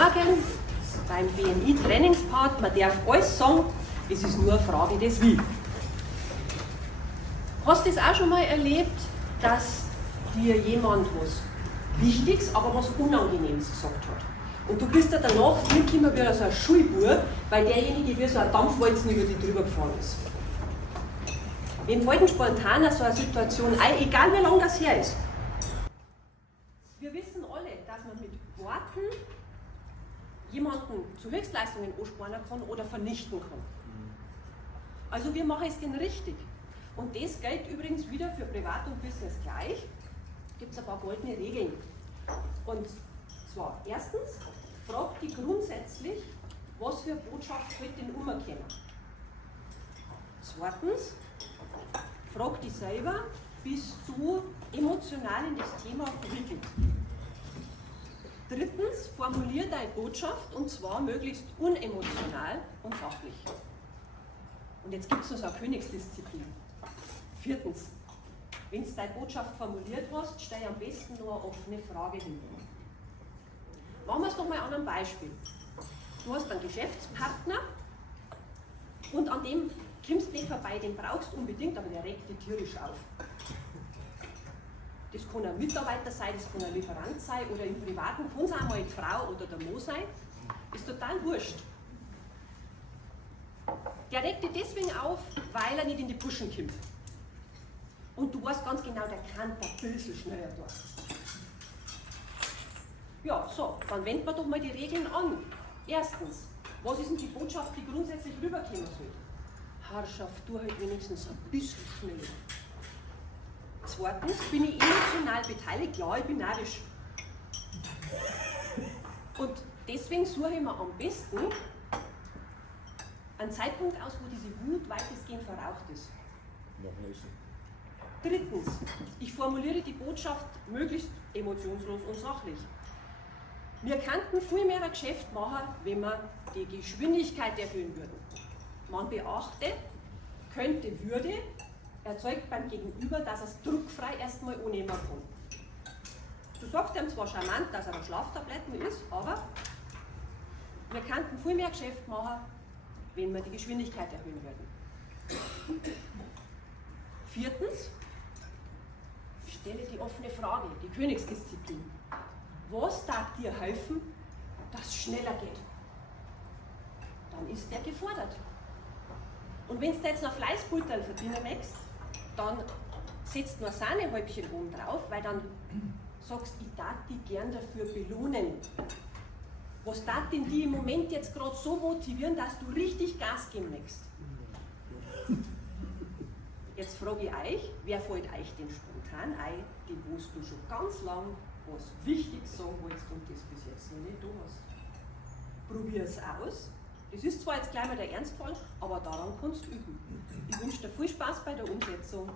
Morgen beim BNI-Trainingspart. Man darf alles sagen, es ist nur eine Frage des Wie. Hast du das auch schon mal erlebt, dass dir jemand was Wichtiges, aber was Unangenehmes gesagt hat? Und du bist ja danach zurückgekommen wie so ein Schulbub, weil derjenige wie so ein Dampfwalzen über dich drüber gefahren ist. Wem fällt denn spontan so eine Situation ein, egal wie lange das her ist? Wir wissen alle, dass man mit Worten jemanden zu Höchstleistungen anspornen kann oder vernichten kann. Also wir machen es denn richtig. Und das gilt übrigens wieder für Privat und Business gleich. Gibt es ein paar goldene Regeln. Und zwar erstens, frag dich grundsätzlich, was für eine Botschaft sollte denn umkehren. Zweitens, frag dich selber, bist du emotional in das Thema verwickelt. Drittens, formulier deine Botschaft und zwar möglichst unemotional und sachlich. Und jetzt gibt es noch so eine Königsdisziplin. Viertens, wenn du deine Botschaft formuliert hast, stell am besten nur eine offene Frage hin. Machen wir es doch mal an einem Beispiel. Du hast einen Geschäftspartner und an dem kommst du nicht vorbei, den brauchst du unbedingt, aber der regt dich tierisch auf. Das kann ein Mitarbeiter sein, das kann ein Lieferant sein oder im Privaten kann es auch mal die Frau oder der Mann sein. Ist total wurscht. Der regt dich deswegen auf, weil er nicht in die Puschen kommt. Und du weißt ganz genau, der kann ein bisschen schneller durch. Ja, so, dann wenden wir doch mal die Regeln an. Erstens, was ist denn die Botschaft, die grundsätzlich rüberkommen soll? Herrschaft, du halt wenigstens ein bisschen schneller. Zweitens, bin ich emotional beteiligt? Ja, ich bin narrisch. Und deswegen suche ich mir am besten einen Zeitpunkt aus, wo diese Wut weitestgehend verraucht ist. Noch nicht. Drittens, ich formuliere die Botschaft möglichst emotionslos und sachlich. Wir könnten viel mehr ein Geschäft machen, wenn wir die Geschwindigkeit erhöhen würden. Man beachte, könnte, würde, erzeugt beim Gegenüber, dass er es druckfrei erstmal annehmen kann. Du sagst ihm zwar charmant, dass er ein Schlaftabletten ist, aber wir könnten viel mehr Geschäft machen, wenn wir die Geschwindigkeit erhöhen würden. Viertens, stelle die offene Frage, die Königsdisziplin. Was darf dir helfen, dass es schneller geht? Dann ist der gefordert. Und wenn du jetzt noch Fleißbutterl verdienen möchtest, dann setzt nur Sahnehäubchen oben drauf, weil dann sagst du, ich darf dich gern dafür belohnen. Was darf denn die im Moment jetzt gerade so motivieren, dass du richtig Gas geben möchtest? Jetzt frage ich euch, wer fällt euch denn spontan ein, die wo du schon ganz lang was Wichtiges sagen wolltest und das bis jetzt noch nicht da hast? Probier es aus. Das ist zwar jetzt gleich mal der Ernstfall, aber daran kannst du üben. Ich wünsche dir viel Spaß bei der Umsetzung.